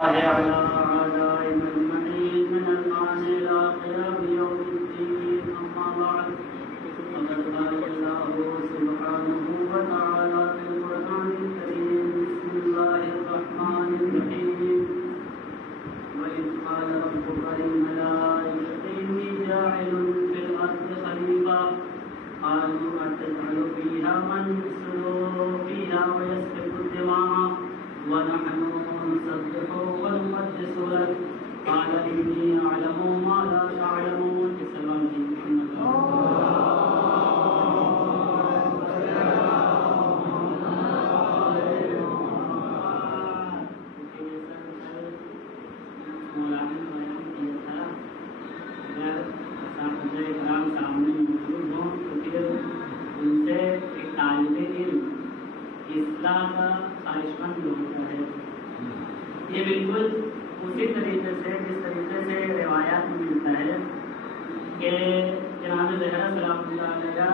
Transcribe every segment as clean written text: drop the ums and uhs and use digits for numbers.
على عدائم المعين من الآن إلى قيام يوم الدين. أما بعد فقد قال الله سبحانه وتعالى في القرآن الكريم: بسم الله الرحمن الرحيم. وإذ قال ربك للملائكة إني جاعل في الأرض خليفة قالوا أتجعل فيها من يفسد فيها ويسفك الدماء ونحن نسبح ونقدس لك قال إني أعلم ما لا تعلمون. السلام سامنے موجود ہوں تو پھر ان سے ایک طالب علم اصلاح کا خواہش مند ہوتا ہے. یہ بالکل اسی طریقے سے جس طریقے سے روایات میں ملتا ہے کہ جناب زہرا سلام اللہ علیہ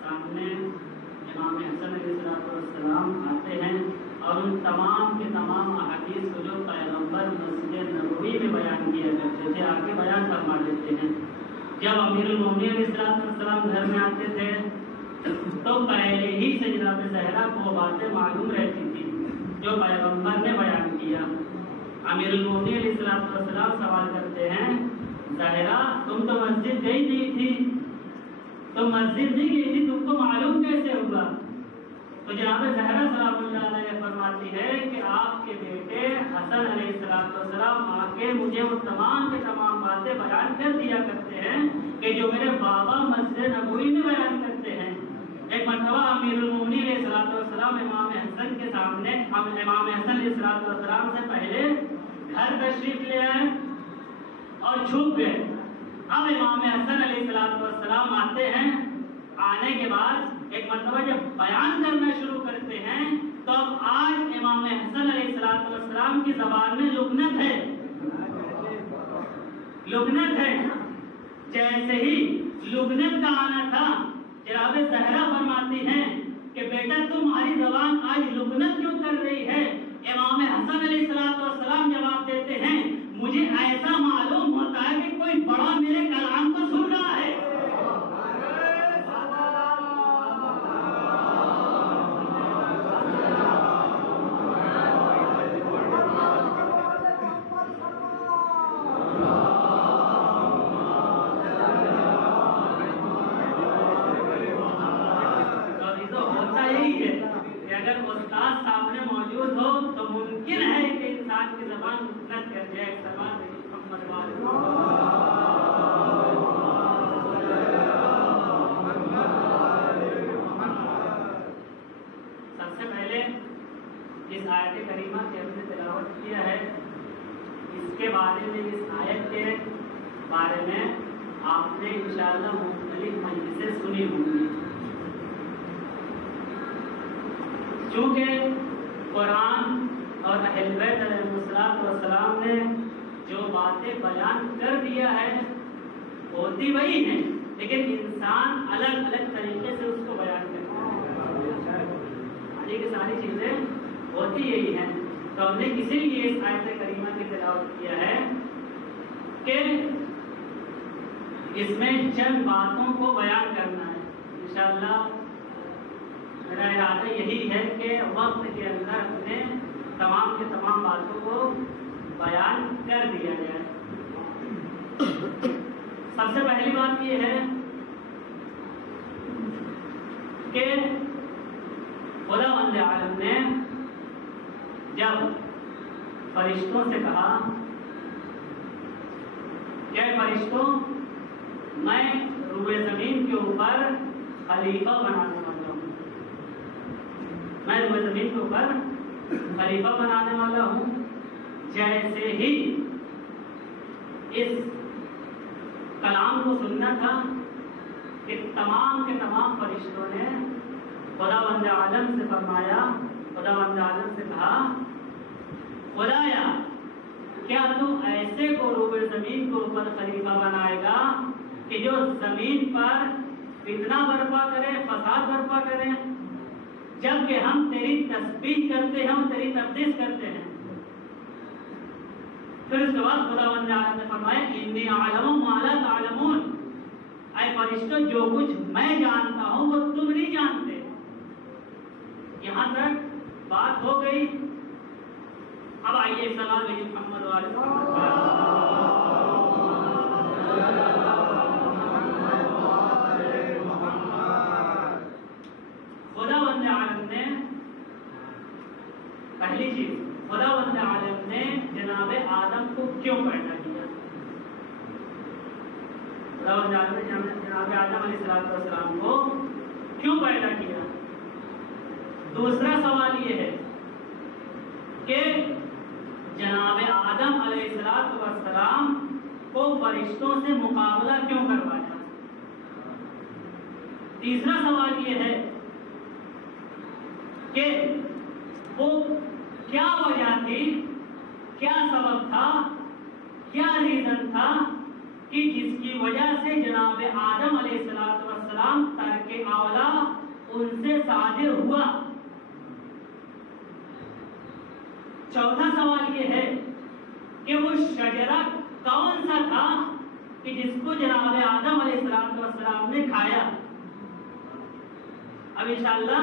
سامنے امام حسن علیہ السلام آتے ہیں اور ان تمام کے تمام احادیث کو جو پیغمبر مسجد نبوی میں بیان کیا کرتے تھے آ کے بیان فرما دیتے ہیں. جب امیر المومنین علیہ السلام گھر میں آتے تھے تو پہلے ہی سے جناب زہرا کو وہ باتیں معلوم رہتی تھی جو پیغمبر نے بیان کیا. امیر المومنین علیہ السلام سوال کرتے ہیں: زہرا تم تو مسجد گئی نہیں تھی، تم مسجد نہیں گئی تھی، تم کو معلوم کیسے ہوا؟ تو جناب زہرا سلام اللہ علیہ فرماتی ہے کہ آپ کے بیٹے حسن علیہ السلام آ کے مجھے وہ تمام کے تمام باتیں بیان کر دیا کرتے ہیں کہ جو میرے بابا مسجد نبوی میں بیان کرتے ہیں. ایک مرتبہ امیر المومنین علیہ السلام امام حسن کے سامنے امام حسن علیہ السلام سے پہلے گھر تشریف لے آئے اور چھپ گئے. اب امام حسن علیہ السلام آتے ہیں. آنے کے بعد ایک مرتبہ جب بیان کرنا شروع کرتے ہیں تو اب آج امام حسن علیہ السلام کی زبان میں لکنت ہے. جیسے ہی لکنت کا آنا تھا جناب زہرا فرماتی ہیں کہ بیٹا تمہاری زبان آج لکنت کیوں کر رہی ہے؟ امام حسن علیہ السلام جواب دیتے ہیں: مجھے ایسا معلوم ہوتا ہے کہ کوئی بڑا میرے کلام کو سن رہا ہے. اگر استاد سامنے موجود ہو تو ممکن ہے کہ انسان کی زبان لکنت کر جائے. سب سے پہلے اس آیت کریمہ کی ہم نے تلاوت کیا ہے، اس کے بارے میں اس آیت کے بارے میں آپ نے انشاءاللہ مختلف مجلسیں سنی ہوں گی. چونکہ قرآن اور اہل بیت علیہ السلام نے جو باتیں بیان کر دیا ہے ہوتی وہی ہیں، لیکن انسان الگ الگ طریقے سے اس کو بیان کرتا ہے. آگے کی ساری چیزیں ہوتی یہی ہیں. تو ہم نے اسی لیے اس آیت کریمہ کی تلاوت کیا ہے کہ اس میں چند باتوں کو بیان کرنا ہے. انشاءاللہ میرا ارادہ یہی ہے کہ وقت کے اندر اپنے تمام کے تمام باتوں کو بیان کر دیا جائے. سب سے پہلی بات یہ ہے کہ خداوند عالم نے جب فرشتوں سے کہا کہ فرشتوں میں روئے زمین کے اوپر خلیفہ بنانے والا ہوں، میں روئے زمین کے اوپر خلیفہ بنانے والا ہوں. جیسے ہی اس کلام کو سننا تھا کہ تمام کے تمام فرشتوں نے خداوند عالم سے فرمایا، خداوند عالم سے کہا: خدایا کیا تو ایسے کو روئے زمین کے اوپر خلیفہ بنائے گا کہ جو زمین پر فتنہ برپا کریں، فساد برپا کریں، جبکہ ہم تیری تسبیح کرتے ہیں، ہم تیری تقدیس کرتے ہیں۔ پھر اس کے بعد خداوند عالم نے فرمایا انی اعلم ما لا تعلمون، اے فرشتوں جو کچھ میں جانتا ہوں وہ تم نہیں جانتے۔ یہاں تک بات ہو گئی۔ اب آئیے سلام علیہ محمد والے خداوند عالم نے پہلی چیز، خداوند عالم نے جناب آدم کو کیوں پیدا کیا؟ خداوند عالم نے جناب آدم علیہ السلام کو کیوں پیدا کیا؟ دوسرا سوال یہ ہے کہ جناب آدم علیہ السلام کو فرشتوں سے مقابلہ کیوں کروایا؟ تیسرا سوال یہ ہے کہ وہ کیا وجہ تھی، کیا سبب تھا، کیا ریزن تھا کہ جس کی وجہ سے جناب آدم علیہ السلام ترک اولا ان سے صادر ہوا؟ چوتھا سوال یہ ہے کہ وہ شجرہ کون سا تھا کہ جس کو جناب آدم علیہ السلام نے کھایا؟ اب انشاءاللہ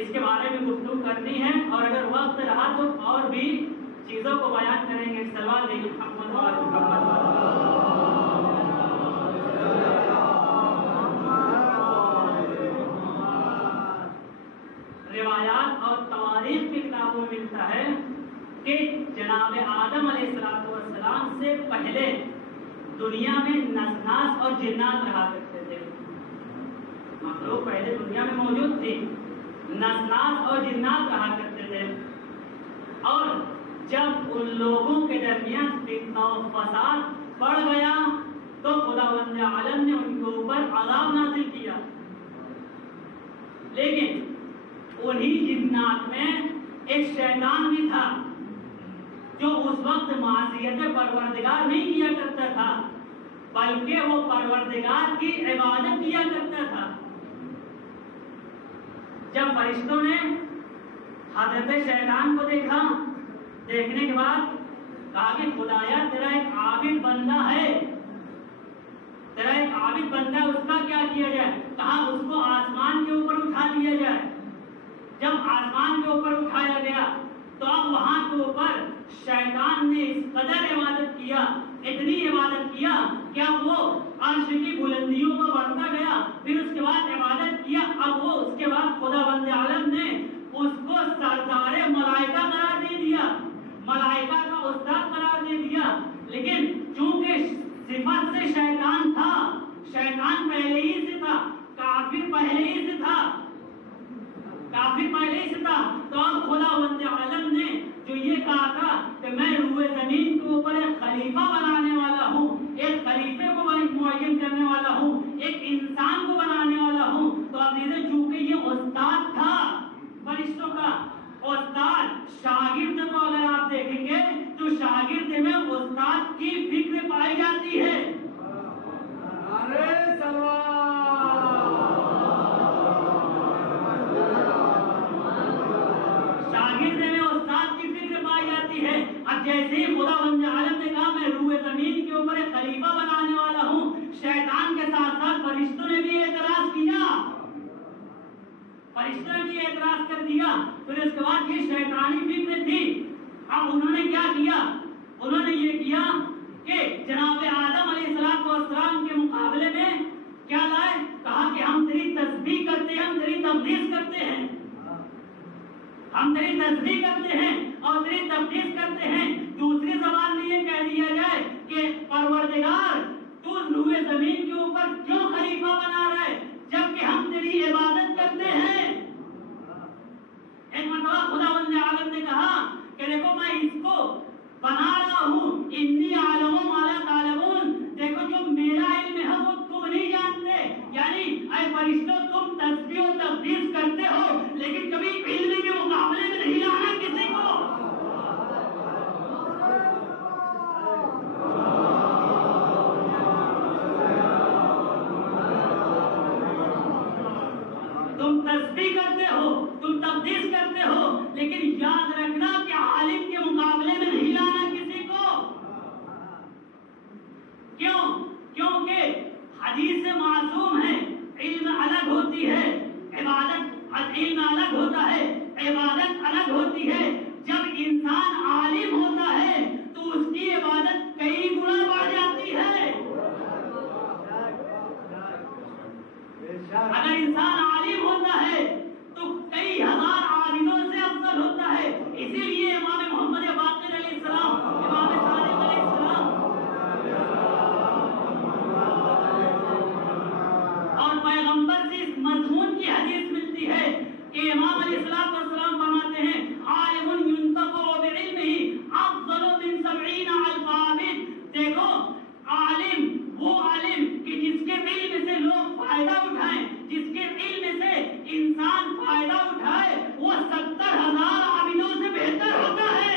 اس کے بارے میں گفتگو کرنی ہے، اور اگر وقت رہا تو اور بھی چیزوں کو بیان کریں گے۔ سوال ہے محمد روایات اور تواریخ کی کتابوں میں ملتا ہے کہ جناب آدم علیہ السلام سے پہلے دنیا میں نسناس اور جنات رہا کرتے تھے۔ مخلوق پہلے دنیا میں موجود تھی، نسناس اور جنات رہا کرتے تھے، اور جب ان لوگوں کے درمیان فتنہ و فساد بڑھ گیا تو خداوند عالم نے ان کے اوپر عذاب نازل کیا۔ لیکن انہی جنات میں ایک شیطان بھی تھا جو اس وقت معصیت پروردگار نہیں کیا کرتا تھا، بلکہ وہ پروردگار کی عبادت کیا کرتا تھا۔ جب فرشتوں نے حضرت شیطان کو دیکھا، دیکھنے کے بعد کہا کہ خدایا تیرا ایک عابد بندہ ہے، تیرا ایک عابد بندہ ہے، اس کا کیا کیا جائے؟ کہا اس کو آسمان کے اوپر اٹھا لیا جائے۔ جب آسمان کے اوپر اٹھایا گیا تو اب وہاں کے اوپر شیطان نے اس قدر عبادت کیا، اتنی عبادت کیا کہ اب وہ عرش کی بلندیوں کو بڑھتا گیا، پھر اس کے بعد عبادت کیا۔ اب وہ اس کے بعد خداوند عالم نے اس کو سردار ملائکہ قرار دے دیا، ملائکہ کا استاد قرار دے دیا۔ لیکن چونکہ صفت سے شیطان تھا، شیطان پہلے ہی سے تھا، کافر پہلے ہی سے تھا، کافر پہلے ہی سے تھا، تو اب خداوند عالم نے جو یہ کہا تھا کہ میں روئے زمین کے اوپر ایک خلیفہ بنانے والا ہوں، ایک خلیفے کو معین کرنے والا ہوں، ایک انسان کو بنانے والا ہوں، تو اب چونکہ یہ استاد تھا فرشتوں کا، استاد شاگرد کو اگر آپ دیکھیں گے تو شاگرد میں استاد کی فکر پائی جاتی ہے۔ شاگرد میں استاد کی فکر پائی جاتی ہے۔ اب جیسے ہی خداوند عالم نے کہا میں روئے زمین کے اوپر ایک خلیفہ بنانے والا ہوں، شیطان کے ساتھ ساتھ فرشتوں نے بھی اعتراض کیا، فرشتوں نے بھی اعتراض کر دیا۔ پھر اس کے بعد یہ شیطانی فکر تھی، اب انہوں نے کیا کیا؟ انہوں نے یہ کیا کہ جناب آدم علیہ السلام کے مقابلے میں کیا لائے؟ کہا کہ ہم تیری تسبیح کرتے ہیں، ہم تیری تقدیس کرتے ہیں، ہم تیری تسبیح کرتے ہیں اور تیری تقدیس کرتے ہیں۔ دوسری زبان میں یہ کہہ دیا جائے کہ پروردگار تو روئے زمین کے اوپر کیوں خلیفہ بنا رہا ہے جبکہ ہم تیری عبادت کرتے ہیں؟ ایک مرتبہ خداوند عالم نے کہا کہ دیکھو میں اس کو بنا رہا ہوں، انی اعلم ما لا تعلمون، دیکھو جو میرا علم ہے وہ تم نہیں جانتے، یعنی اے فرشتوں تم تسبیح و تقدیس کرتے ہو لیکن کبھی علم کے مقابلے میں نہیں لانا کسی کو۔ تم تسبیح کرتے ہو، تم تقدیس کرتے ہو، لیکن یاد رکھنا کہ عالم کے مقابلے میں نہیں لانا کسی کو۔ کیوں؟ کیونکہ حدیث معصوم ہے، علم الگ ہوتی ہے، علم الگ ہوتا ہے، عبادت الگ ہوتی ہے۔ جب انسان عالم ہوتا ہے تو اس کی عبادت کئی گنا بڑھ جاتی ہے۔ اگر انسان عالم ہوتا ہے تو کئی ہزار عابدوں سے افضل ہوتا ہے۔ اسی لیے امام محمد باقر علیہ السلام، امام صادق علیہ السلام اور پیغمبر سے اس مضمون کی حدیث ملتی ہے کہ امام علیہ السلام فرماتے ہیں عالم ينتفع بعلمه افضل من 70,000 عابد۔ دیکھو عالم وہ عالم کہ جس کے علم سے لوگ فائدہ اٹھائیں، جس کے علم سے انسان فائدہ اٹھائے، وہ 70,000 عابدوں سے بہتر ہوتا ہے۔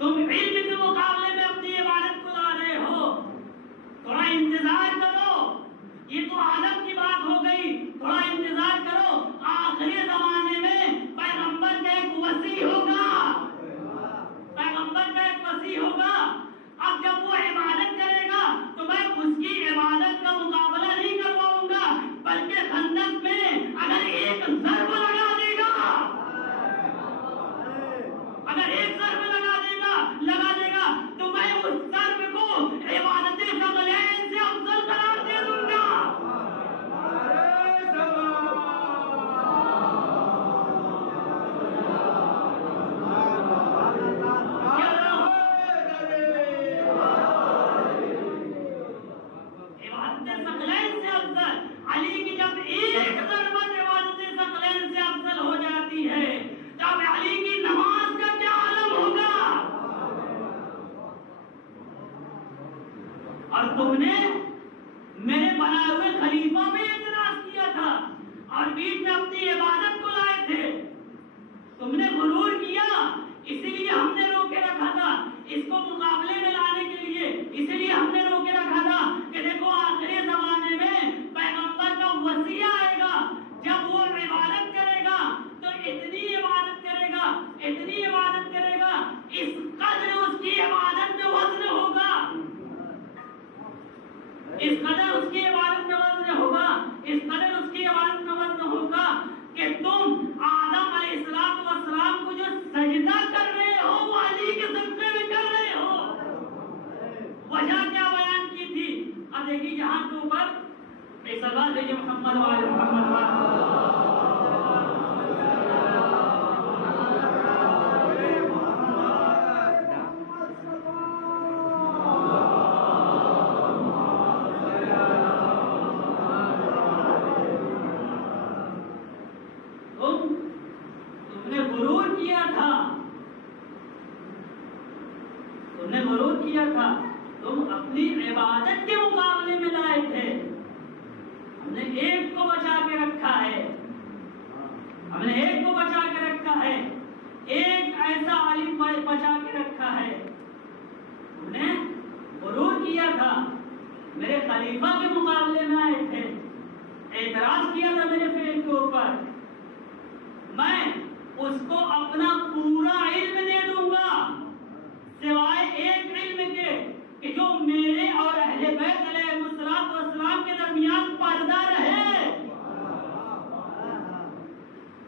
تم علم کے مقابلے میں اپنی عبادت کو لا رہے ہو، تھوڑا انتظار کرو۔ یہ تو عالم کی بات ہو گئی، تھوڑا انتظار کرو، آخری زمانے میں پیغمبر کا ایک وصی ہوگا، پیغمبر کا ایک وصی ہوگا۔ اب جب وہ عبادت کرے گا تو میں اس کی عبادت کا مقابلہ نہیں کرواؤں گا، بلکہ خندق میں اگر ایک ضرب لگا دے گا، اگر ایک ضرب لگا دے گا تو میں اس ضرب کو عبادت ثقلین سے افضل قرار دے دوں گا۔ عبادت ثقلین سے افضل، علی کی جب ایک ضربت عبادت ثقلین سے افضل ہو جاتی ہے، تب علی کی نماز کا کیا عالم ہوگا؟ اور تم نے میرے بنائے ہوئے خلیفہ پہ اعتراض کیا تھا اور بیچ میں اپنی عبادت کو لائے تھے، تم نے غرور کیا، اسی لیے ہم نے روکے رکھا تھا اس کو مقابلے میں لانے کے لیے، اسی لیے ہم نے روکے رکھا تھا کہ دیکھو آخری زمانے میں پیغمبر کا وصیہ آئے گا، جب وہ عبادت کرے گا تو اتنی عبادت کرے گا، اتنی عبادت کرے گا، اس قدر اس کی عبادت میں وزن ہوگا، اس قدر اس کی عبادت میں وزن ہوگا، اس قدر اس کی عبادت میں وزن ہوگا کہ تم آدم علیہ السلام کو جو سجدہ کر رہے ہو وہ علی کے صدقے میں کر رہے ہو۔ وجہ کیا بیان کی تھی؟ اب دیکھیے جہاں کے اوپر صلوات بھیجیے محمد وآل محمد تم اپنی عبادت کے مقابلے میں لائے تھے، ہم نے ایک کو بچا کے رکھا ہے، ہم نے ایک کو بچا کے رکھا ہے، ایک ایسا عالم بچا کے رکھا ہے۔ تم نے غرور کیا تھا، میرے خلیفہ کے مقابلے میں آئے تھے، اعتراض کیا تھا میرے فعل کے اوپر، میں اس کو اپنا پورا علم دے دوں گا سوائے ایک علم کے کہ جو میرے اور اہل بیت علیہ السلام کے درمیان پردہ رہے،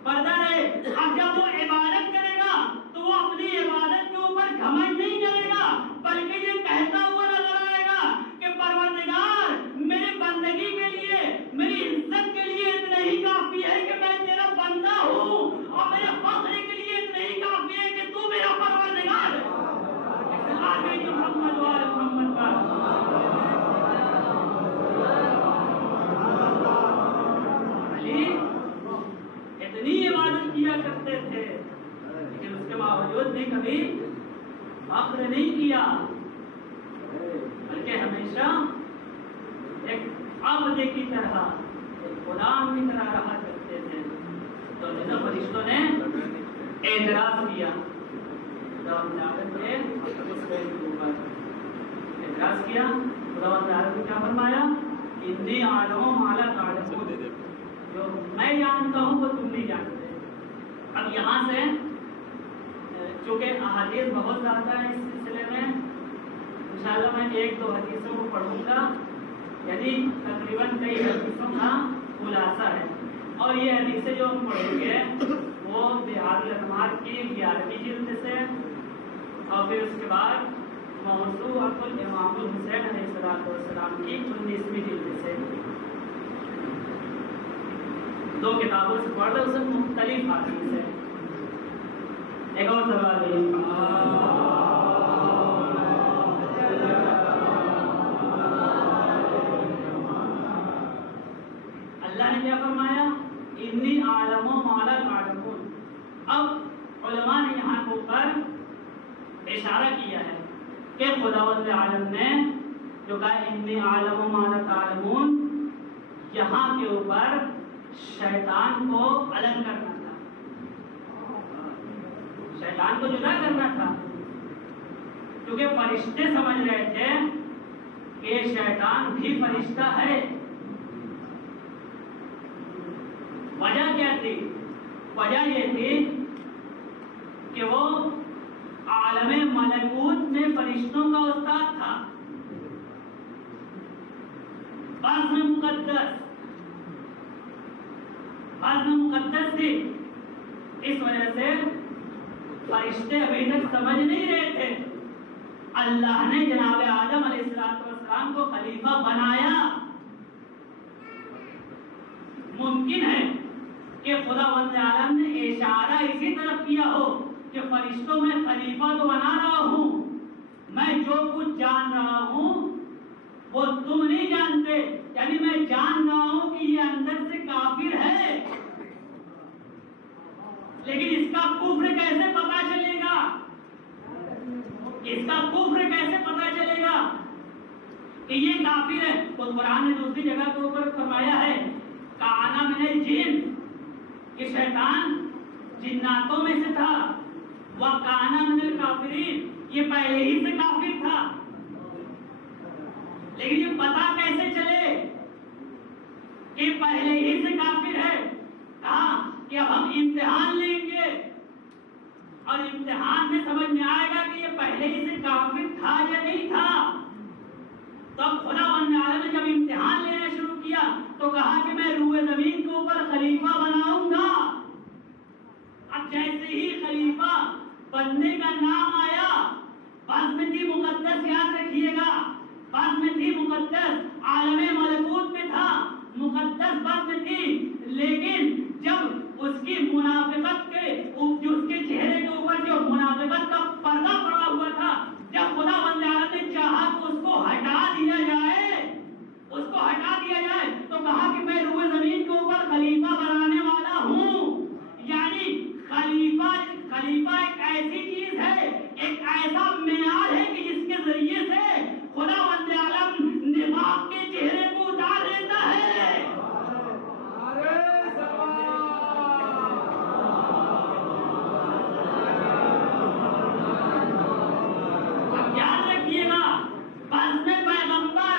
پردہ رہے۔ اب جب وہ عبادت کرے گا تو وہ اپنی عبادت کے اوپر گھمنڈ نہیں کرے گا، بلکہ یہ کہتا ہوا نظر آئے گا کہ پروردگار میری بندگی کے لیے، میری عزت کے لیے اتنا ہی کافی ہے کہ میں تیرا بندہ ہوں، اور میرے فخر کے لیے اتنا ہی کافی ہے کہ تو میرا پروردگار ہے۔ محمد وآل محمد علی اتنی عبادت کیا کرتے تھے، لیکن اس کے باوجود بھی کبھی فخر نہیں کیا، بلکہ ہمیشہ ایک عبد کی طرح، ایک غلام کی طرح رہا کرتے تھے۔ تو جن فرشتوں نے اعتراض کیا خداوند عالم نے اس بیت کے اوپر اعتراض کیا. خداوند عالم نے کیا فرمایا؟ انی اعلم ما لا تعلمون، جو میں جانتا ہوں وہ تم نہیں جانتے. اب یہاں سے چونکہ احادیث بہت زیادہ ہے اس سلسلے میں، انشاءاللہ میں ایک دو حدیثوں کو پڑھوں گا، یعنی تقریباً کئی حدیثوں کا خلاصہ ہے. اور یہ حدیثیں جو ہم پڑھیں گے وہ بہار الانوار کی 11ویں جلد سے، اور پھر اس کے بعد موضوعۃ الامام الحسین علیہ السلام کی 19ویں جلد سے. دو کتابوں سے پڑھ رہے، اس میں مختلف حدیث ہے. ایک اور سوال ہے، اللہ نے کیا فرمایا؟ انی اعلم ما لا تعلمون. اب علماء نے یہاں کے اوپر اشارہ کیا ہے کہ خداوند عالم نے جو کہا انی اعلم ما لا تعلمون، یہاں کے اوپر شیطان کو الگ کرنا تھا، شیطان کو جدا کرنا تھا، کیونکہ فرشتے سمجھ رہے تھے کہ شیطان بھی فرشتہ ہے. وجہ کیا تھی؟ وجہ یہ تھی کہ وہ عالم ملکوت میں فرشتوں کا استاد تھا، بزم مقدس تھی. اس وجہ سے فرشتے ابھی تک سمجھ نہیں رہے تھے. اللہ نے جناب آدم علیہ السلام کو خلیفہ بنایا. ممکن ہے کہ خداوند عالم نے اشارہ اسی طرف کیا ہو کہ فرشتوں میں خلیفہ تو بنا رہا ہوں، میں جو کچھ جان رہا ہوں وہ تم نہیں جانتے، یعنی میں جان رہا ہوں کہ یہ اندر سے کافر ہے، لیکن اس کا کفر کیسے پتا چلے گا؟ اس کا کفر کیسے پتا چلے گا کہ یہ کافر ہے؟ تو قرآن نے دوسری جگہ کے اوپر فرمایا ہے کانا من الجن، کہ شیطان جناتوں میں سے تھا. وَكَانَ مِنَ الْكَافِرِينَ، یہ پہلے ہی سے کافر تھا. لیکن یہ پتا کیسے چلے کہ پہلے ہی سے کافر ہے؟ کہا کہ اب ہم امتحان لیں گے اور امتحان میں سمجھ میں آئے گا کہ یہ پہلے ہی سے کافر تھا یا نہیں تھا. تب خداوند عالم نے جب امتحان لینا شروع کیا تو کہا کہ میں روئے زمین کے اوپر خلیفہ بناؤں گا. اب جیسے ہی خلیفہ بننے کا نام آیا، باسمتی مقدس یاد رکھیے گا، باسمتی مقدس عالم ملکوت میں تھا، مقدس باسمتی، لیکن جب اس کی منافقت کے اس کے چہرے کے اوپر جو منافقت کا پردہ پڑا ہوا تھا، جب خداوند عالم نے چاہا کہ اس کو ہٹا دیا جائے تو کہا کہ میں روئے زمین کے اوپر خلیفہ بنانے والا ہوں. یعنی خلیفہ ایک ایسی چیز ہے، ایک ایسا معیار ہے کہ جس کے ذریعے سے خداوند عالم نفاق کے چہرے کو اتار دیتا ہے. اب یاد رکھیے گا، پیغمبر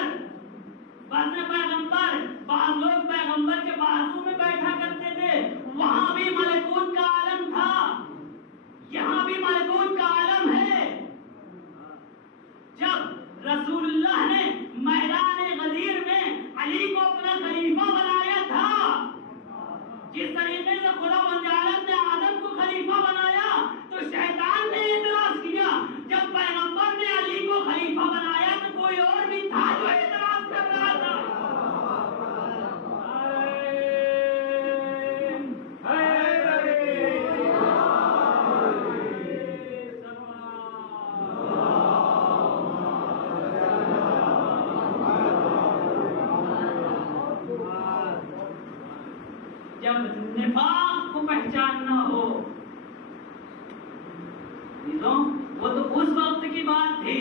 بعض لوگ پیغمبر کے بازو میں بیٹھا کرتے تھے، وہاں بھی ملکوت کا عالم تھا، یہاں بھی ملکوت کا عالم ہے. جب رسول اللہ نے میدان غدیر میں علی کو اپنا خلیفہ بنایا تھا، جس طریقے سے خداوند عالم نے آدم کو خلیفہ بنایا، تو شیطان نے اعتراض کیا. جب پیغمبر نے علی کو خلیفہ بنایا تو کوئی اور بھی تھا جو اعتراض کر رہا تھا. جب نفاق کو پہچاننا ہو، وہ تو اس وقت کی بات تھی،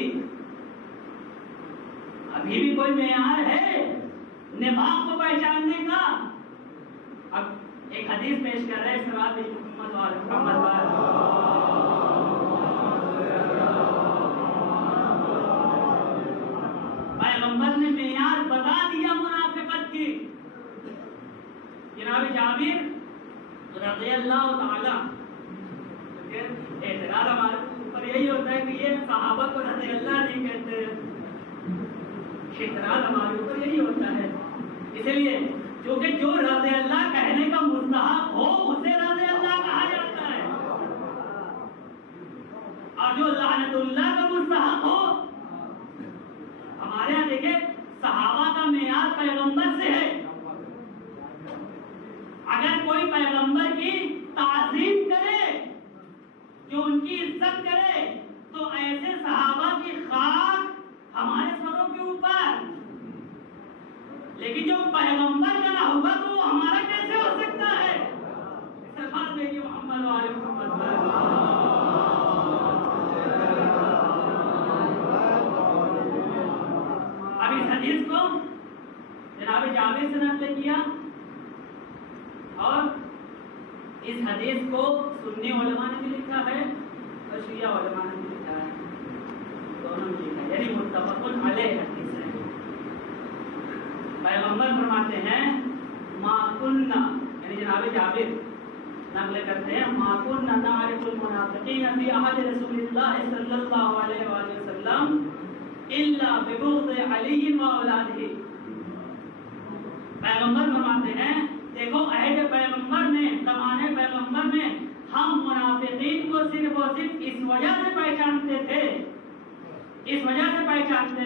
ابھی بھی کوئی معیار ہے نفاق کو پہچاننے کا. اب ایک حدیث پیش کر رہے ہیں محمد جناب جابر رضی اللہ تعالی، اعتراض ہمارے اوپر یہی ہوتا ہے کہ یہ صحابہ کو رضی اللہ نہیں کہتے، اعتراض ہمارے اوپر یہی ہوتا ہے. اس لیے کیونکہ جو رضی اللہ کہنے کا مستحق ہو اسے رضی اللہ کہا جاتا ہے، اور جو لعنت اللہ کا مستحق ہو. ہمارے یہاں دیکھیں صحابہ کا معیار پیغمبر سے ہے. اگر کوئی پیغمبر کی تعظیم کرے، جو ان کی عزت کرے، تو ایسے صحابہ کی خاک ہمارے سروں کے اوپر. لیکن جو پیغمبر کا نہ ہوگا تو وہ ہمارا کیسے ہو سکتا ہے؟ سلمان دیکھیے محمد والے محمد. اب اس حدیث کو جناب جابر سے نقل کیا، اور اس حدیث کو سنی علماء نے بھی لکھا ہے اور شیعہ علماء نے بھی لکھا ہے، دونوں نے لکھا ہے، یعنی متفق علیہ حدیث ہے. پیغمبر فرماتے ہیں ما کننا، یعنی جناب جابر نقل کرتے ہیں ما کننا نعرف المنافقین فی عہد رسول اللہ صلی اللہ علیہ وآلہ وسلم الا ببغض علی و اولادہ. پیغمبر فرماتے ہیں دیکھو عہد پیغمبر میں، زمانے پیغمبر میں ہم منافقین کو صرف اور صرف اس وجہ سے پہچانتے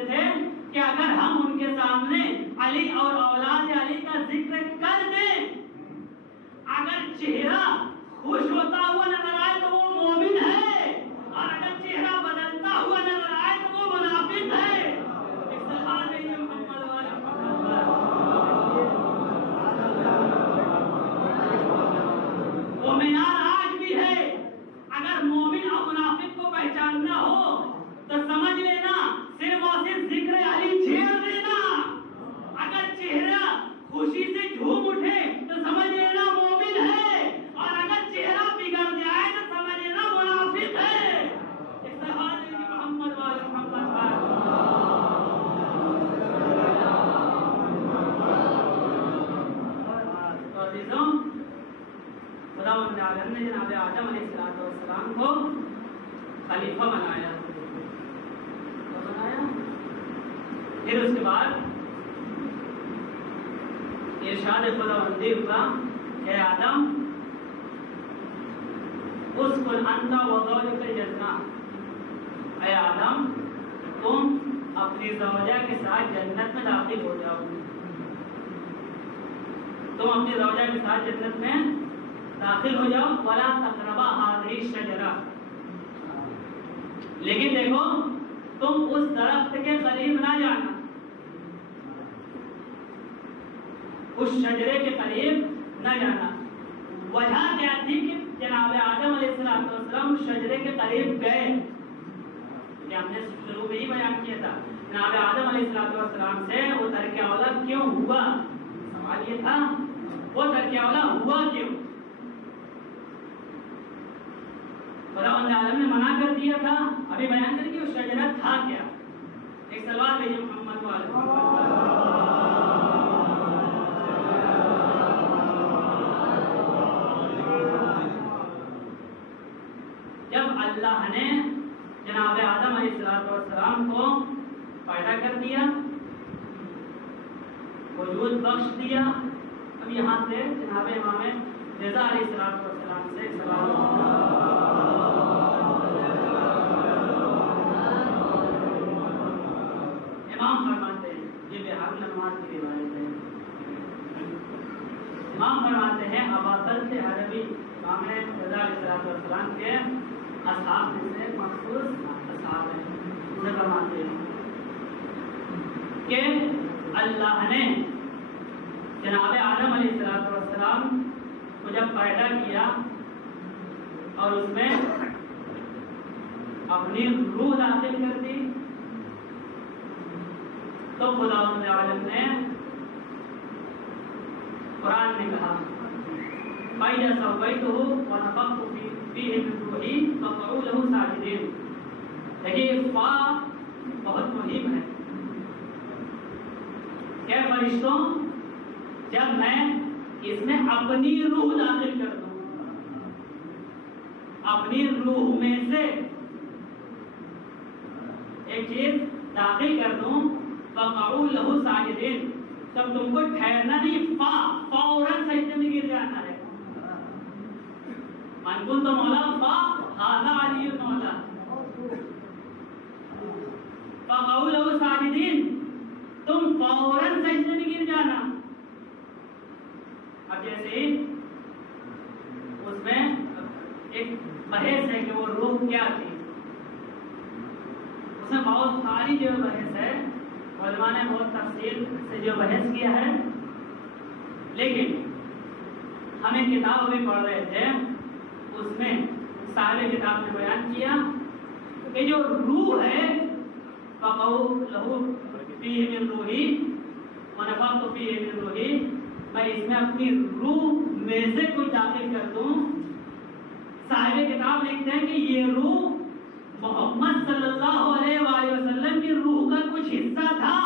تھے کہ اگر ہم ان کے سامنے علی اور اولاد علی کا ذکر کر دیں، اگر چہرہ خوش ہوتا ہوا نظر آئے تو وہ مومن ہے، اور اگر چہرہ بدلتا ہوا نظر آئے تو وہ منافق ہے. وہ معیار آج بھی ہے. اگر مومن اور منافق کو پہچاننا ہو تو سمجھ لینا صرف اور صرف ذکر علی چھیڑ دینا. اگر چہرہ خوشی سے جھوم اٹھے تو سمجھ لینا مومن ہے، اور اگر چہرہ بگڑ جائے تو سمجھ لینا منافق ہے. محمد والے محمد خداوند عالم نے جناب آدم علیہ السلام کو خلیفہ بنایا. پھر اس کے بعد ارشاد خداوندی ہوا کہ آدم اسکن انت و زوجک الجنہ، اے آدم تم اپنی زوجہ کے ساتھ جنت میں داخل ہو جاؤ. تم اپنی زوجہ کے ساتھ جنت میں داخل ہو جاؤ. ولا تقربا هذه الشجرہ، لیکن دیکھو تم اس درخت کے قریب نہ جانا، اس شجرے کے قریب نہ جانا. وجہ کیا تھی کہ جناب آدم علیہ السلام اس شجرے کے قریب گئے، کہ ہم نے شروع میں ہی بیان کیا تھا جناب آدم علیہ السلام سے وہ ترک اولا کیوں ہوا. سوال یہ تھا وہ ترک اولا ہوا کیوں. خداوند عالم نے منع کر دیا تھا، ابھی بیان کر کہ وہ شجرہ تھا کیا. ایک سوال ہے یہ محمد والے. جب اللہ نے جناب آدم علیہ السلام کو پیدا کر دیا، وجود بخش دیا، اب یہاں سے جناب امام رضا علیہ السلام سے ایک سوال امام فرماتے ہیں، یہ بہار نماز کی روایت ہے. امام فرماتے ہیں اباطل سے عربی امام رضا علیہ السلام کے اصحاب میں سے مخصوص اصحاب ہیں، اسے فرماتے ہیں کہ اللہ نے جناب آدم علیہ السلام کو جب پیدا کیا اور اس میں اپنی روح داخل کر دی تو خداوند عالم نے قرآن میں کہا فَإِذَا سَوَّيْتُهُ وَنَفَخْتُ فِيهِ مِنْ رُوحِي فَقَعُوا لَهُ سَاجِدِينَ. دیکھیے فا بہت مہم ہے کہ فرشتوں جب میں اس میں اپنی روح داخل کر دوں، اپنی روح میں سے ایک چیز داخل کر دوں، فقعوا له ساجدین، تب تم کو ٹھہرنا نہیں، فوراً سجدے میں گر جانا ہے. من کنت مولا فهذا علی مولا، فقعوا له ساجدین، تم فوراً سجدے میں گر جانا. اب جیسے اس میں ایک بحث ہے کہ وہ روح کیا تھی، اس میں بہت ساری جو بحث ہے، علماء نے بہت تفصیل سے جو بحث کیا ہے، لیکن ہم ایک کتاب ابھی پڑھ رہے تھے، اس میں صاحب کتاب نے بیان کیا کہ جو روح ہے فقعوا له فیہ من روحی ونفخت فیہ من روحی، میں اس میں اپنی روح میں سے کوئی داخل کر دوں. صاحب کتاب لکھتے ہیں کہ یہ روح محمد صلی اللہ علیہ وآلہ وسلم کی روح کا کچھ حصہ تھا،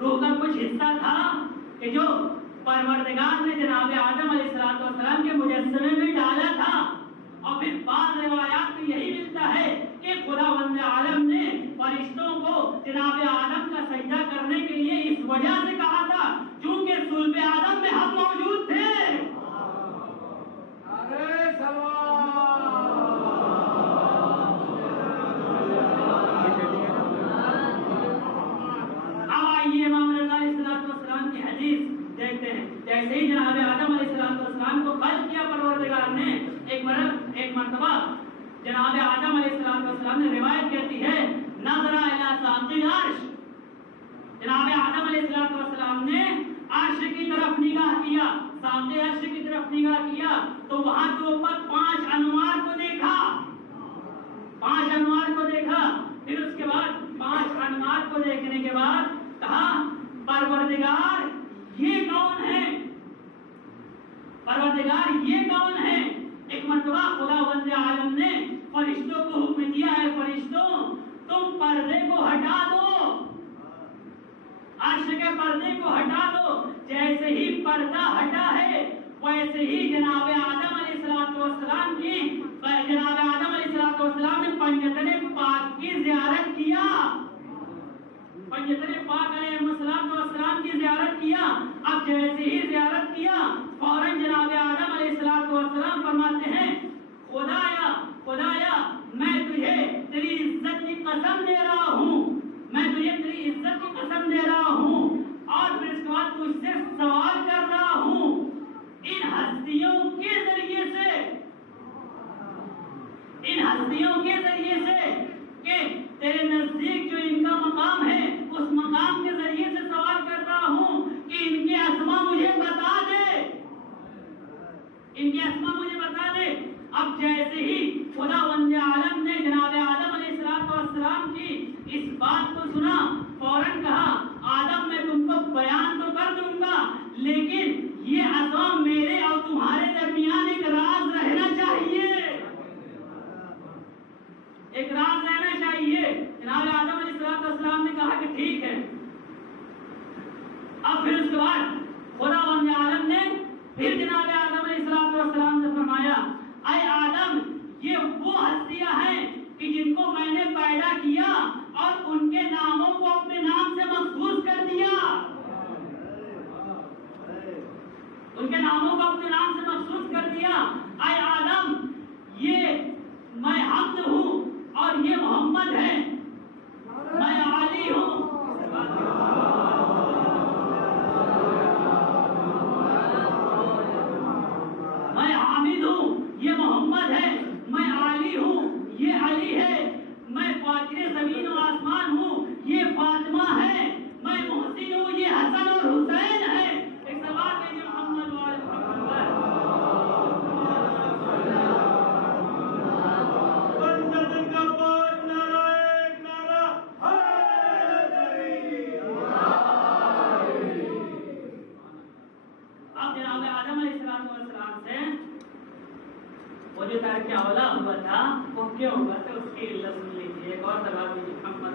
روح کا کچھ حصہ تھا کہ جو پروردگار نے جناب آدم علیہ السلام کے مجسمے میں ڈالا تھا. اور پھر بعض روایات میں یہی ملتا ہے کہ خداوند عالم نے فرشتوں کو جناب آدم کا سجدہ کرنے کے لیے اس وجہ سے کہا تھا چونکہ صلب آدم میں حق موجود تھے. اب آئیے امام رضا علیہ السلام کی حدیث دیکھتے ہیں. جیسے ہی جناب آدم علیہ السلام کو خلق کیا پروردگار نے، ایک مرتبہ جناب آدم علیہ السلام نے روایت کہتی ہے نظر الی ساق العرش، جناب آدم علیہ السلام نے عرش کی طرف نگاہ کیا، ساق عرش کی طرف نگاہ کیا تو وہاں کے اوپر 5 انوار کو دیکھا، 5 انوار کو دیکھا. پھر اس کے بعد 5 انوار کو دیکھنے کے بعد کہا پروردگار یہ کون ہے، پروردگار یہ کون ہے. ایک مرتبہ خداوند عالم نے فرشتوں کو حکم دیا ہے فرشتوں تم پردے کو ہٹا دو، عرش کے پردے کو ہٹا دو. جیسے ہی پردہ ہٹا ہے ویسے ہی جناب آدم علیہ السلام کی نے پنجتن پاک کی زیارت کیا، پنجتن پاک علیہ السلام کی زیارت کیا. اب جیسے ہی زیارت کیا فوراً جناب آدم علیہ السلام فرماتے ہیں خدایا میں تجھے تیری عزت کی قسم دے رہا ہوں، میں تجھے تیری عزت کی قسم دے رہا ہوں اور پھر اس کے بعد تجھ سے سوال کر رہا ہوں ان ہستیوں کے ذریعے سے کہ تیرے نزدیک جو ان کا مقام ہے اس مقام کے ذریعے سے سوال کر رہا ہوں کہ ان کے اسماء مجھے بتا دے، ان کے اسماء مجھے بتا دے. اب جیسے ہی خداوند عالم نے جناب آدم علیہ السلام کی اس بات کو سنا فوراً کہا آدم میں تم کو بیان تو کر دوں گا لیکن یہ اسماء میرے اور تمہارے درمیان ایک راز رہنا چاہیے، ایک راز رہنا چاہیے. جناب آدم علیہ السلام نے کہا کہ ٹھیک ہے. اب پھر اس کے بعد خداوند عالم نے پھر جناب آدم علیہ السلام سے فرمایا اے آدم یہ وہ ہستیاں ہیں کہ جن کو میں نے پیدا کیا اور ان کے ناموں کو اپنے نام سے مخصوص کر دیا، ان کے ناموں کو اپنے نام سے مخصوص کر دیا. اے آدم یہ میں حمد ہوں اور یہ محمد ہے، میں علی ہوں، میں حامد ہوں، یہ محمد ہے، میں علی ہوں، یہ علی ہے، میں فاطر زمین و آسمان ہوں، یہ فاطمہ ہے، میں محسن ہوں، یہ حسن اور حسین ہے. ایک سوال ہے جو محمد والے جو ترک اولا ہوا تھا وہ کیوں ہوا تھا اس کی علت سن لیجیے. ایک اور سوال محمد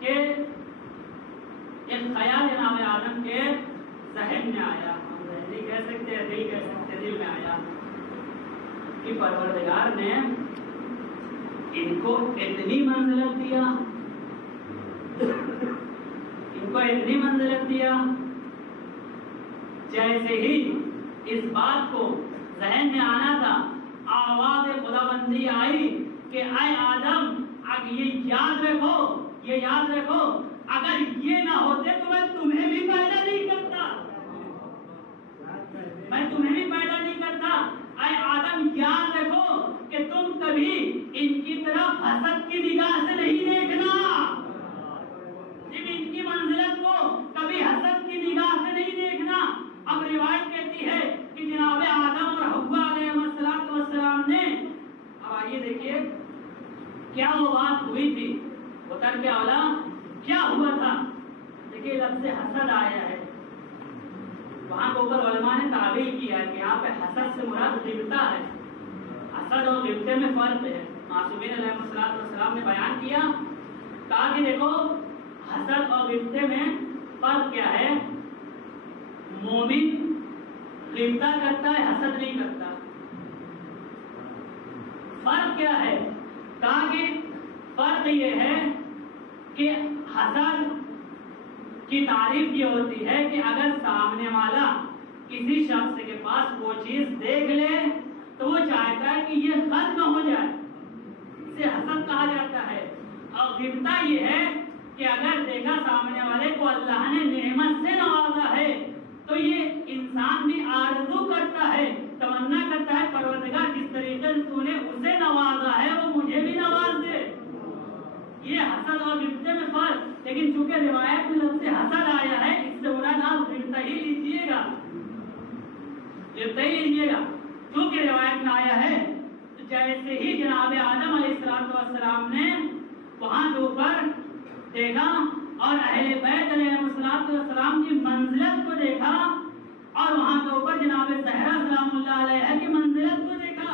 کہ ایک خیال جناب آدم کے ذہن میں آیا، ہم ذہنی کہہ سکتے ہیں، دل کہہ سکتے ہیں، دل میں آیا کہ پروردگار نے ان کو اتنی منزلت دیا، ان کو اتنی منزلت دیا، جیسے ہی اس بات کو ذہن میں آنا تھا آواز خداوندی آئی کہ اے آدم اب یہ یاد رکھو، یہ یاد رکھو اگر یہ نہ ہوتے تو میں تمہیں بھی پیدا نہیں کرتا، میں تمہیں بھی پیدا نہیں کرتا۔ اے آدم یاد رکھو کہ تم کبھی ان کی طرف حسد کی نگاہ سے نہیں دیکھنا، ان کی منزلت کو کبھی حسد کی نگاہ سے نہیں دیکھنا۔ اب روایت کہتی ہے کہ جناب آدم اور حوا علیہ السلام نے، اب آئیے دیکھیے کیا وہ بات ہوئی تھی، اتر کے اولا کیا ہوا تھا۔ دیکھیے لفظ حسد آیا ہے، وہاں کے اوپر علماء نے تعبیر کیا ہے کہ یہاں پہ حسد سے مراد غبطہ ہے۔ حسد اور غبطے میں فرق ہے، معصومین علیہ السلام نے بیان کیا، کہا کہ دیکھو حسد اور غبطے میں فرق کیا ہے، مومن غبطہ کرتا ہے، حسد نہیں کرتا۔ فرق کیا ہے، کہا کہ فرق یہ ہے کہ حسد کی تعریف یہ ہوتی ہے کہ اگر سامنے والا کسی شخص کے پاس وہ چیز دیکھ لے تو وہ چاہتا ہے کہ یہ ختم ہو جائے، اسے حسد کہا جاتا ہے۔ اور غبطہ یہ ہے کہ اگر دیکھا سامنے والے کو اللہ نے نعمت سے نوازا ہے تو یہ انسان بھی آرزو کرتا ہے، تمنا کرتا ہے پروردگار جس طریقے سے تو نے اسے نوازا ہے وہ مجھے بھی نواز دے۔ یہ حسد اور غبطے میں فرق، لیکن چونکہ روایت میں لفظ حسد آیا ہے اس سے مراد آپ غبطہ ہی لیجیے گا، غبطہ ہی لیجیے گا، چونکہ روایت میں آیا ہے۔ تو جیسے ہی جناب آدم علیہ السلام نے وہاں کے اوپر دیکھا اور اہل بیت علیہ السلام کی منزلت کو دیکھا اور وہاں کے اوپر جناب زہرا سلام اللہ علیہ کی منزلت کو دیکھا،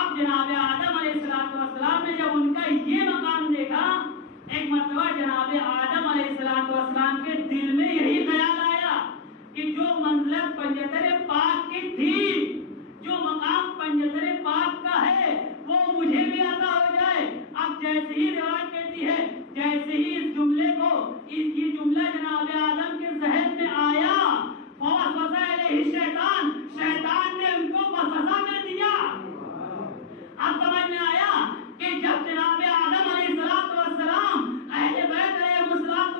اب جناب آدم علیہ السلام نے جب ان کا یہ مقام دیکھا، ایک مرتبہ جناب آدم علیہ السلام کے دل میں یہی خیال آیا کہ جو منزلت پنجتر پاک کی تھی، جو مقام پنجتر پاک کا ہے وہ مجھے بھی عطا ہو جائے۔ اب جیسے ہی روایت کہتی ہے جیسے ہی اس جملے کو، یہ جملہ جناب آدم کے ذہن میں آیا، فوسوسہ الیہ الشیطان، شیطان نے ان کو وسوسہ کر دیا۔ اب سمجھ میں آیا کہ جب جناب آدم علیہ السلام اہل بیت علیہ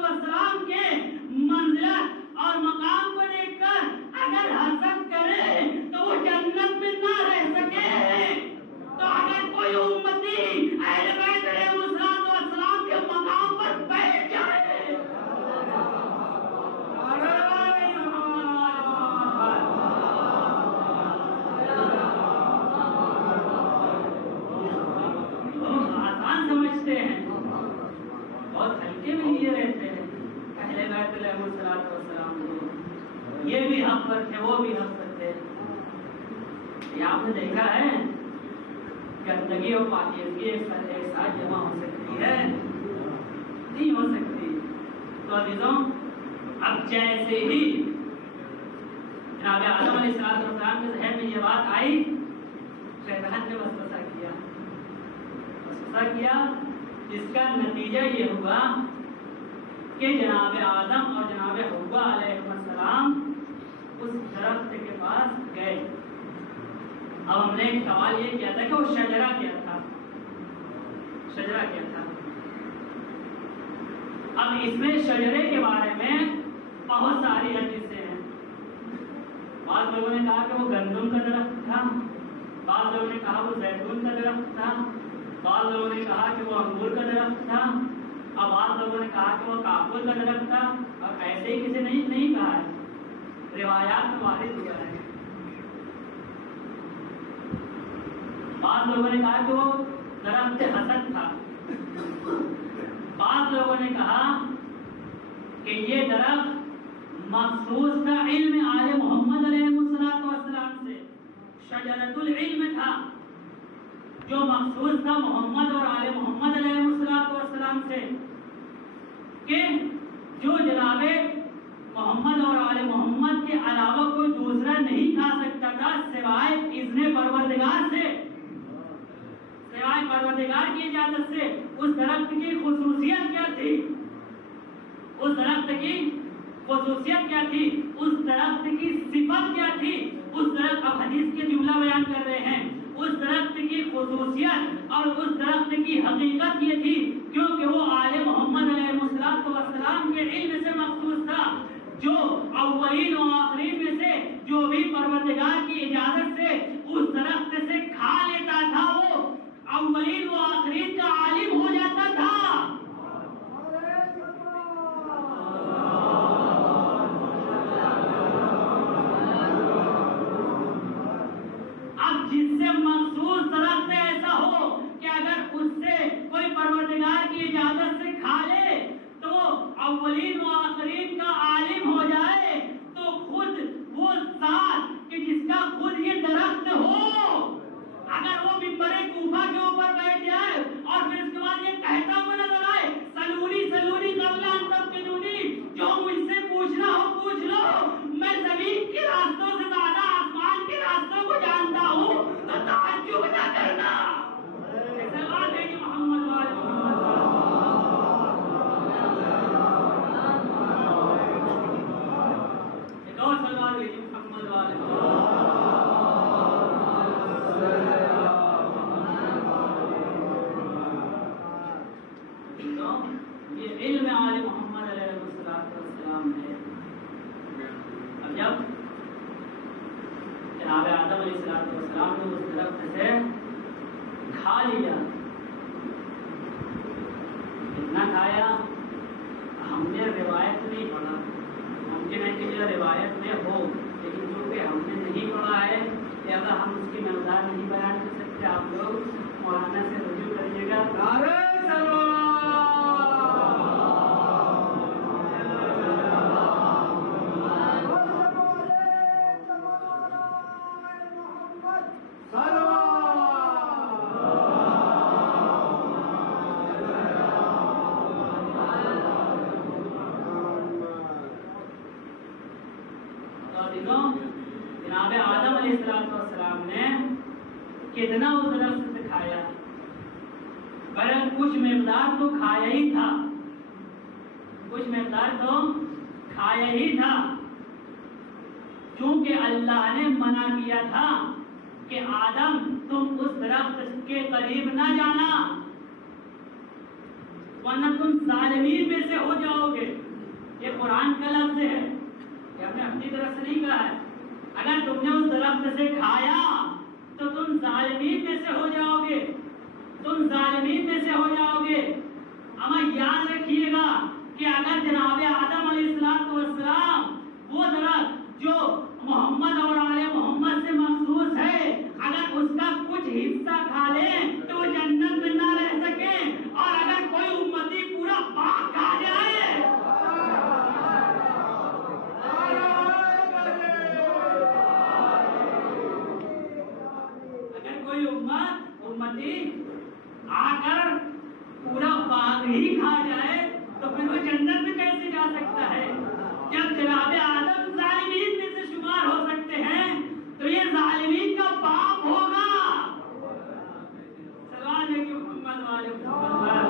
السلام کے منزلت اور مقام کو دیکھ کر اگر حسد کرے تو وہ جنت میں نہ رہ سکے، تو اگر کوئی امتی اہل بیت علیہ السلام کے مقام پر بیٹھ جائے بہت ہلکے میں لیے رہتے ہیں اہل بیت علیہ السلام کو، یہ بھی حق پر تھے وہ بھی حق پر تھے۔ یہ آپ نے دیکھا ہے گندگی اور پاکیزگی ایک ساتھ جمع ہو سکتی ہے؟ نہیں ہو سکتی۔ تو عزیزوں اب جیسے ہی جناب آدم علیہ السلام کے ذہن میں یہ بات آئی، شیطان نے وسوسہ کیا، جس کا نتیجہ یہ ہوا کہ جناب آدم اور جناب حوا علیہ السلام اس درخت کے پاس گئے۔ اب ہم نے ایک سوال یہ کیا تھا کہ وہ شجرہ کیا تھا، شجرہ کیا تھا۔ اب اس میں شجرے کے بارے میں بہت ساری حدیثیں ہیں۔ بعض لوگوں نے کہا کہ وہ گندم کا درخت تھا، بعض لوگوں نے کہا وہ زیتون کا درخت تھا، بعض لوگوں نے کہا کہ وہ انگور کا درخت تھا، اور بعض لوگوں نے کہا کہ وہ کافور کا درخت تھا، اور ایسے ہی کسی نے نہیں کہا ہے، روایات میں وارد ہوا ہے۔ بعض لوگوں نے کہا کہ وہ درخت حسد تھا، بعض لوگوں نے کہا کہ یہ درخت مخصوص تھا علم آل محمد علیہ السلام سے، شجرۃ العلم تھا، جو مخصوص تھا محمد اور آل محمد علیہ السلام سے کہ جو جناب محمد اور آل محمد کے علاوہ کوئی دوسرا نہیں کھا سکتا تھا سوائے اذن پروردگار سے، سوائے پروردگار کی اجازت سے۔ اس درخت کی خصوصیت کیا تھی؟ اس درخت کی خصوصیت کیا تھی؟ اس درخت کی صفت کیا تھی؟ اس درخت، اب حدیث کے جملہ بیان کر رہے ہیں، اس درخت کی خصوصیت اور اس درخت کی حقیقت یہ تھی کیونکہ وہ آل محمد علیہ السلام کے علم سے مخصوص تھا، جو اولین و آخرین میں سے جو بھی پروردگار کی اجازت سے اس درخت سے کھا لیتا تھا وہ اولین و آخرین کا عالم ہو جاتا تھا۔ اب جس سے مخصوص درخت ایسا ہو کہ اگر اس سے کوئی پروردگار کی اجازت سے کھا لے تو اولین و آخرین کا عالم ہو جائے، تو خود وہ ذات کہ جس کا خود یہ درخت ہو، اگر وہ منبر کوفہ کے اوپر بیٹھ جائے اور پھر اس کے بعد یہ کہتا ہوا نظر آئے سلونی سلونی قبل ان تفتنونی، جو مجھ سے پوچھنا ہو پوچھ لو، میں زمین کے راستوں سے زیادہ آسمان کے راستوں کو جانتا ہوں، تو تعجب نہ کرنا۔ سلام ہے کہ محمد والے محمد ایک اور سلام ہے کہ محمد والے یہ علم آل محمد علیہ السلام ہے۔ اب جب جناب آدم علیہ السلام نے اس درخت سے کھا لیا، اتنا کھایا ہم نے روایت نہیں پڑھا، ممکن ہے کہ یہ روایت میں ہو لیکن چونکہ ہم نے نہیں پڑھا ہے لہذا ہم اس کی مقدار نہیں بیان کر سکتے۔ آپ لوگ مولانا سے رجوع کریے گا۔ جناب آدم علیہ السلام نے کتنا اس درخت سے کھایا؟ بلکہ کچھ مقدار تو کھایا ہی تھا، کچھ مقدار تو کھایا ہی تھا، چونکہ اللہ نے منع کیا تھا کہ آدم تم اس درخت کے قریب نہ جانا ورنہ تم ظالمین میں سے ہو جاؤ گے۔ یہ قرآن کا لفظ ہے، یہ ہم نے اپنی طرف سے نہیں کہا ہے۔ اگر تم نے اس درخت سے کھایا تو تم ظالمین میں سے ہو جاؤ گے، تم ظالمین میں سے ہو جاؤ گے۔ اما یاد رکھیے گا کہ اگر جناب آدم علیہ السلام وہ درخت جو محمد اور آل محمد سے مخصوص ہے اگر اس کا کچھ حصہ کھا لیں تو وہ جنت میں نہ رہ سکیں، اور اگر کوئی امتی پورا باغ کھا جائے، امتی آ کر پورا باغ ہی کھا جائے تو پھر وہ جنت میں کیسے جا سکتا ہے؟ جب جناب آدم ظالمین میں سے شمار ہو سکتے ہیں تو یہ ظالمین کا باپ ہوگا۔ سلام ہے کہ محمد والے محمد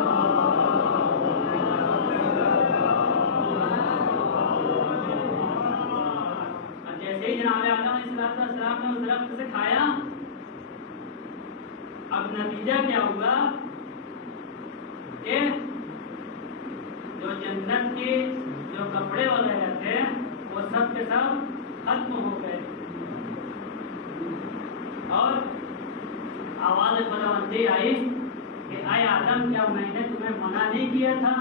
جیسے ہی جناب آدم علیہ السلام نے اس درخت سے کھایا، اب نتیجہ کیا ہوگا کہ جو جنت کے جو کپڑے وغیرہ تھے وہ سب کے سب ختم ہو گئے، اور آواز خداوندی آئی کہ اے آدم کیا میں نے تمہیں منع نہیں کیا تھا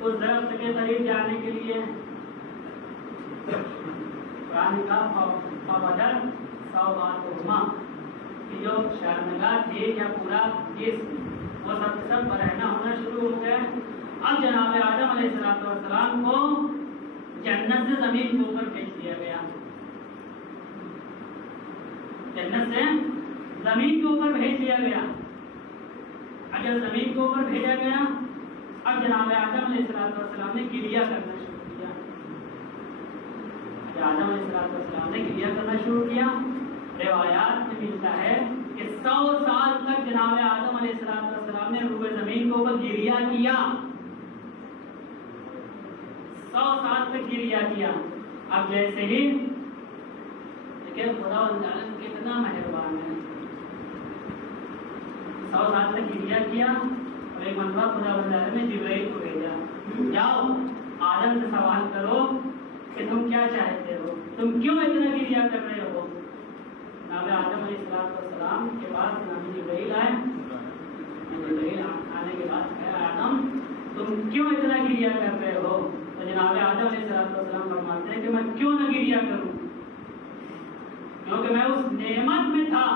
اس درخت کے قریب جانے کے لیے؟ قرآن کا فوجر سواتہما کہ جو شرمگاہ تھی یا پورا جسم وہ سب سب برہنہ ہونا شروع ہو گئے۔ اب جناب آدم علیہ السلام کو جنت سے زمین کے اوپر بھیج دیا گیا، جنت سے زمین کے اوپر بھیج دیا گیا۔ اب جب زمین کو اوپر بھیجا گیا، اب جناب آدم علیہ السلام نے گریہ کرنا شروع کیا. آدم علیہ السلام نے گریہ کرنا شروع کیا. روایات میں ملتا ہے کہ 100 سال تک جناب آدم علیہ السلام نے روئے زمین کو اوپر گریہ کیا. 100 سال تک گریہ کیا. اب جیسے ہی لیکن خدا کتنا مہربان ہے، 100 سال تک گریہ کیا اور ایک مرتبہ خدا نے جبرائیل کو بھیجا، جاؤ آدم سے سوال کرو کہ تم کیا چاہتے ہو، تم کیوں اتنا گریہ کر رہے ہو. جناب آدم علیہ السلام کے بعد جناب جبرائیل آئے. جبرائیل آنے کے بعد کہا آدم تم کیوں اتنا گریہ کر رہے ہو؟ تو جناب آدم علیہ السلام فرماتے ہیں کہ میں کیوں نہ گریہ کروں، کیونکہ میں اس نعمت میں تھا،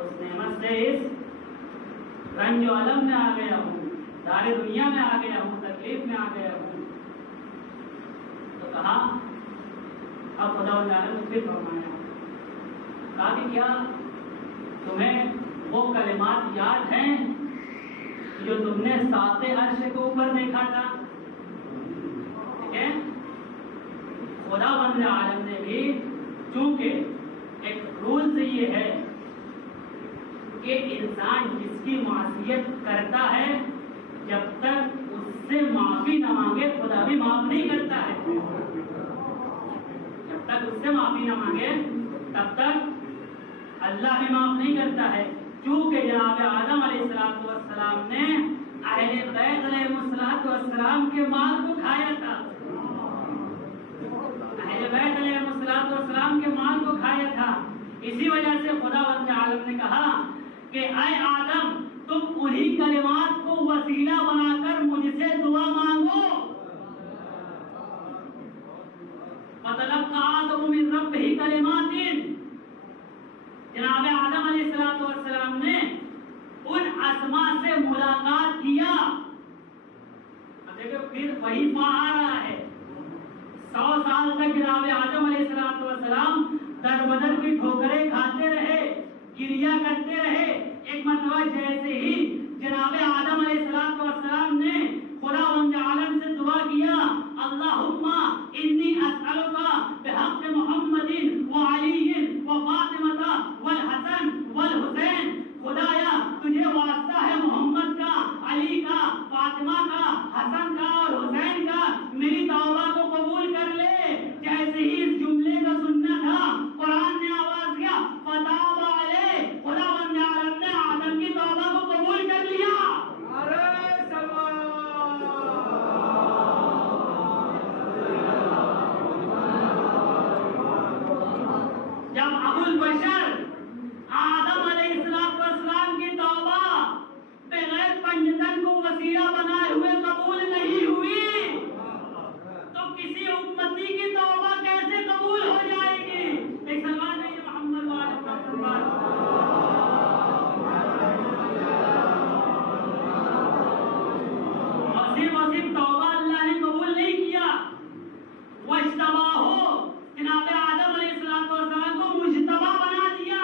اس نعمت سے اس رنج و علم میں آ گیا ہوں، دار دنیا میں آ گیا ہوں، تکلیف میں آ گیا ہوں. تو کہا اب خدا تعالیٰ نے پھر فرمایا، کہا کہ کیا تمہیں وہ کلمات یاد ہیں جو تم نے ساتھ عرش کے اوپر دیکھا تھا؟ ٹھیک ہے، خدا بند عالم نے بھی چونکہ ایک رول سے یہ ہے کہ انسان جس کی معصیت کرتا ہے جب تک اس سے معافی نہ مانگے خدا بھی معاف نہیں کرتا ہے. جب تک اس سے معافی نہ مانگے تب تک اللہ بھی معاف نہیں کرتا ہے. چونکہ جناب آدم علیہ السلام نے اہل بیت علیہ السلام کے مال کو کھایا تھا، اہل بیت علیہ السلام کے مال کو کھایا تھا. اسی وجہ سے خدا بند عالم نے کہا کہ اے آدم تم انہی کلمات کو وسیلہ بنا کر مجھ سے دعا مانگو. فَتَلَقَّىٰ آدَمُ مِن رَّبِّهِ كَلِمَاتٍ، جناب آدم علیہ السلام نے ان اسماء سے ملاقات کیا. دیکھو پھر وہی آ رہا ہے. 100 سال تک جناب آدم علیہ السلام در بدر کی ٹھوکریں کھاتے رہے، گریہ کرتے رہے. ایک مرتبہ جیسے ہی جناب آدم علیہ السلام نے خدا بند عالم سے دعا کیا، اللہم انی اسألک بحق محمد وعلی وفاطمہ والحسن والحسین، خدایا تجھے واسطہ ہے محمد کا، علی کا، فاطمہ کا، حسن کا اور حسین کا، میری توبہ کو قبول کر لے. جیسے ہی اس جملے کا سننا تھا قرآن نے آواز کیا فتاب علیہ، خدا بند عالم نے آدم کی توبہ کو قبول کر لیا. جب ابو البشر آدم علیہ السلام کی توبہ بغیر پنجتن کو وسیلہ بنائے ہوئے قبول نہیں ہوئی تو کسی امتی کی توبہ کیسے قبول ہو جائے گی؟ ایک سوال ہے محمد وصیب توبہ اللہ نے قبول نہیں کیا. وَاجْتَبَاهُ، جناب آدم علیہ السلام کو مجتبی بنا دیا.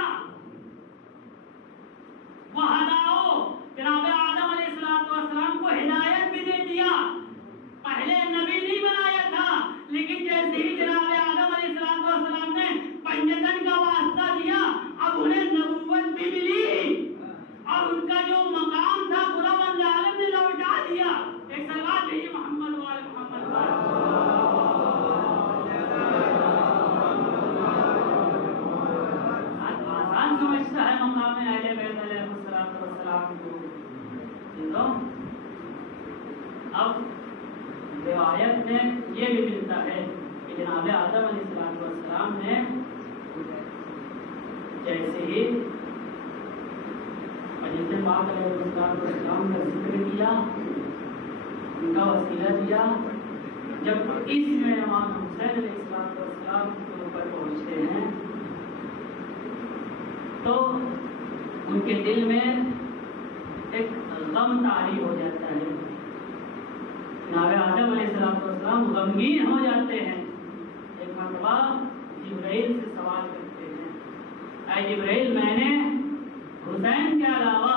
وَهَدَاهُ، جناب آدم علیہ السلام کو ہدایت بھی دے دیا. پہلے نبی نہیں بنایا تھا، لیکن جیسے ہی جناب آدم علیہ السلام نے پنجتن کا واسطہ دیا اب انہیں نبوت بھی ملی اور ان کا جو مقام تھا خدا بند عالم نے لوٹا دیا. ایک سوال ہے محمد وال محمد آسان سمجھتا ہے مقام اہل بیت علیہ السلام کو. اب روایت میں یہ بھی ملتا ہے کہ جناب آدم علیہ السلام نے جیسے ہی حضرت پاک علیہ السلام کا ذکر کیا، ان کا وسیلہ دیا، جب اس میں امام حسین علیہ السلام کے اوپر پہنچتے ہیں تو ان کے دل میں ایک غم طاری ہو جاتا ہے. جناب آدم علیہ السلام غمگین ہو جاتے ہیں. ایک مرتبہ جبرائیل سے سوال کرتے ہیں، اے جبرائیل میں نے حسین کے علاوہ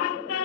70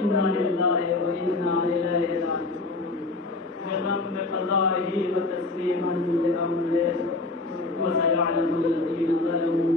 إنا لله وإنا إليه راجعون بذنب قضائه وتسليما لأمره وسيعلم الذين ظلموا